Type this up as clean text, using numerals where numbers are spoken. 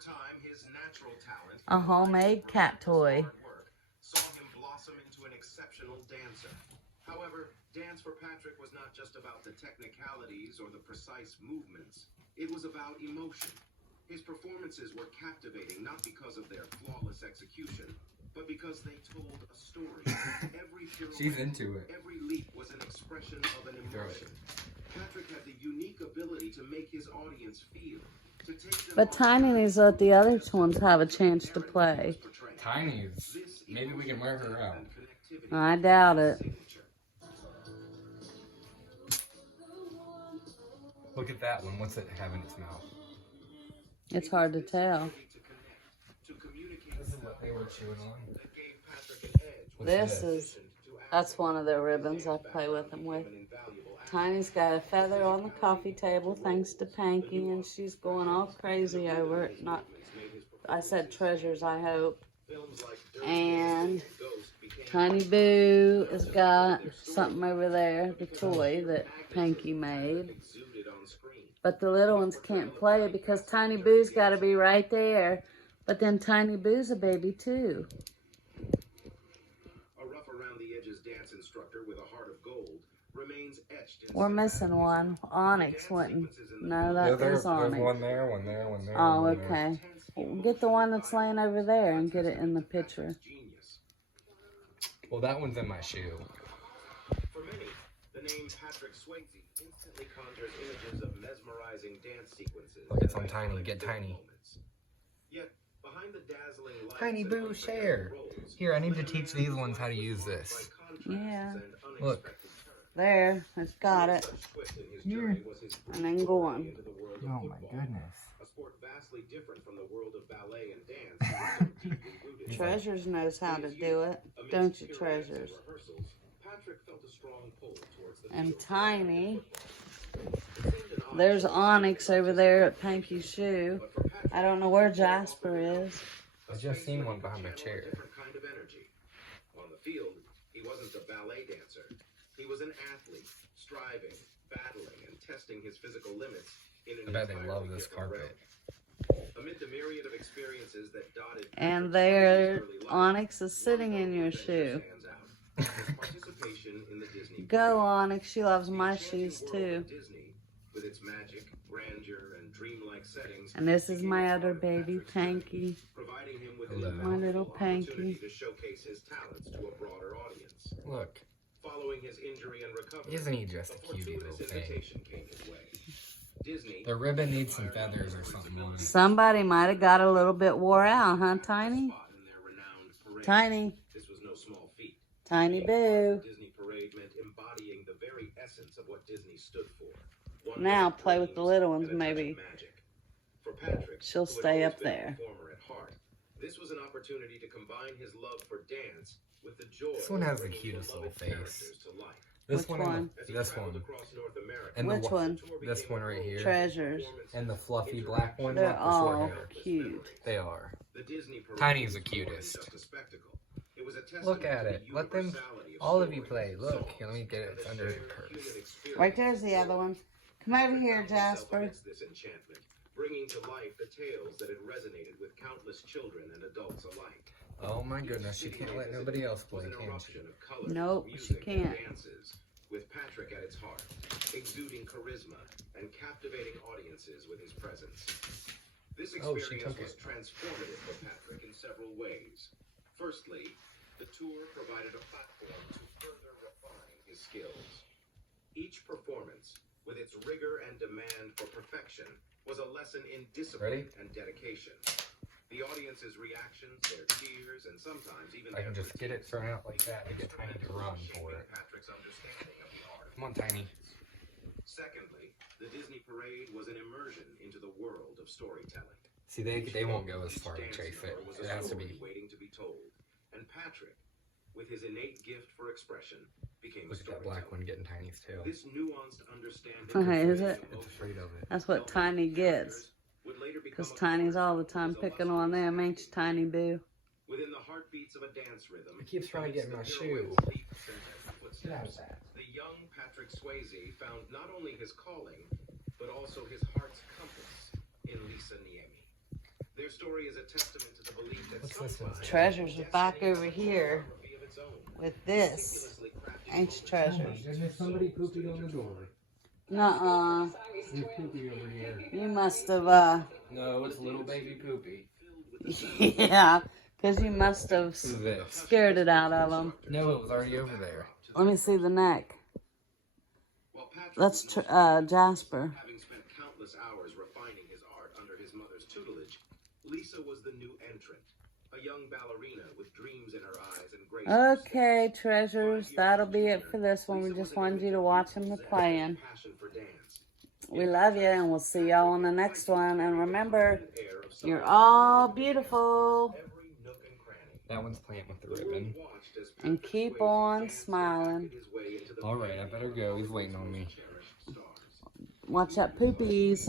time, his natural talent, a homemade cat toy. saw him blossom into an exceptional dancer. However, dance for Patrick was not just about the technicalities or the precise movements. It was about emotion. His performances were captivating not because of their flawless execution, but because they told a story. Every She's into it. Every leap was an expression of an emotion. Patrick had the unique ability to make his audience feel. But Tiny needs to let the other ones have a chance to play. Tiny's. Maybe we can wear her out. I doubt it. Look at that one. What's it have in its mouth? It's hard to tell. This is what they were chewing on. That's one of their ribbons I play with them with. Tiny's got a feather on the coffee table thanks to Panky, and she's going all crazy over it. I said treasures, I hope. And Tiny Boo has got something over there, the toy that Panky made. But the little ones can't play it because Tiny Boo's got to be right there. But then Tiny Boo's a baby too. A rough around the edges dance instructor with a heart of gold remains etched in. We're missing one. Onyx wouldn't. No, that is Onyx. There's one there, one there, one there. Oh, okay. Get the one that's laying over there and get it in the picture. Well, that one's in my shoe. For many, the name Patrick Swayze instantly conjures images of mesmerizing dance sequences. Look, it's on Tiny. Get Tiny. Yet, behind the dazzling lights Tiny Boo, share. Here, I need to teach these ones how to use this. Yeah. Look. There, it's got it. Here. And then go on. Oh my goodness. A sport vastly different from the world of ballet and dance. Treasures knows how to do it, don't you, Treasures? And Tiny, there's Onyx over there at Panky's shoe. I don't know where Jasper is. I just seen one behind my chair. On the field, he wasn't a ballet dancer. He was an athlete, striving, battling, and testing his physical limits in an I bet they love this carpet. Amid the myriad of experiences that dotted And there, Onyx is sitting in your shoe. Go, Onyx. She loves my shoes, too. With its magic, grandeur, and dreamlike settings. And this is my other baby, Panky. Providing him with My little Panky. to showcase his talents to a broader audience. Look. Following his injury and recovery, Isn't he just a cutie little thing? came his way. Disney, The ribbon needs some feathers or something on it. Somebody might have got a little bit wore out, huh, Tiny? Tiny. This was no small feat. Tiny Boo. Disney parade meant embodying the very essence of what Disney stood for. Now play with the little ones, maybe. For Patrick, She'll stay up there. This was an opportunity to combine his love for dance with the joy. This one has the cutest little face. This Which one? This one. And which one? This one right here. Treasures. And the fluffy black one. They're all cute. They are. Tiny's the cutest. Look at it. Let them, all of you play. Look, here, let me get it. It's under the purse. Right there's the other one. Come over here, Jasper. Bringing to life the tales that had resonated with countless children and adults alike. Oh my goodness, she can't let nobody else play, can she? Nope, she can't. With Patrick at its heart, exuding charisma and captivating audiences with his presence. This experience was transformative for Patrick in several ways. Firstly, the tour provided a platform to further refine his skills. Each performance, with its rigor and demand for perfection, was a lesson in discipline and dedication. The audience's reactions, their cheers, and sometimes even I can just get it thrown out like that and get Tiny to run for it. Patrick's understanding of the art. Come on, Tiny. Secondly, the Disney parade was an immersion into the world of storytelling. See, they won't go as far to chase it. It has to be waiting to be told. And Patrick, with his innate gift for expression, became Look at that black one getting Tiny's tail. This nuanced understanding. Is it? It's afraid of it. That's what Tiny gets. Because Tiny's all the time picking on them, ain't you, Tiny Boo? Within the heartbeats of a dance rhythm, It keeps trying to get in my shoe. Get out of that. The young Patrick Swayze found not only his calling, but also his heart's compass in Lisa Niemi. Their story is a testament to the belief that What's this one? Treasures are back over here with this. Ain't you, Oh Treasure? my goodness, somebody pooped on the door. Nuh-uh. There's Poopy over here. You must have, No, it's little baby Poopy. yeah, because you must have Who's this? scared it out of him. No, it was already over there. Let me see the neck. That's Jasper. Having spent countless hours refining his art under his mother's tutelage, Lisa was the new entrant, a young ballerina with dreams in her eyes and grace. Okay, treasures, that'll be it for this one. We just wanted you to watch him playing. We love you, and we'll see y'all on the next one. And remember, you're all beautiful. That one's playing with the ribbon. And keep on smiling. Alright, I better go. He's waiting on me. Watch out, poopies.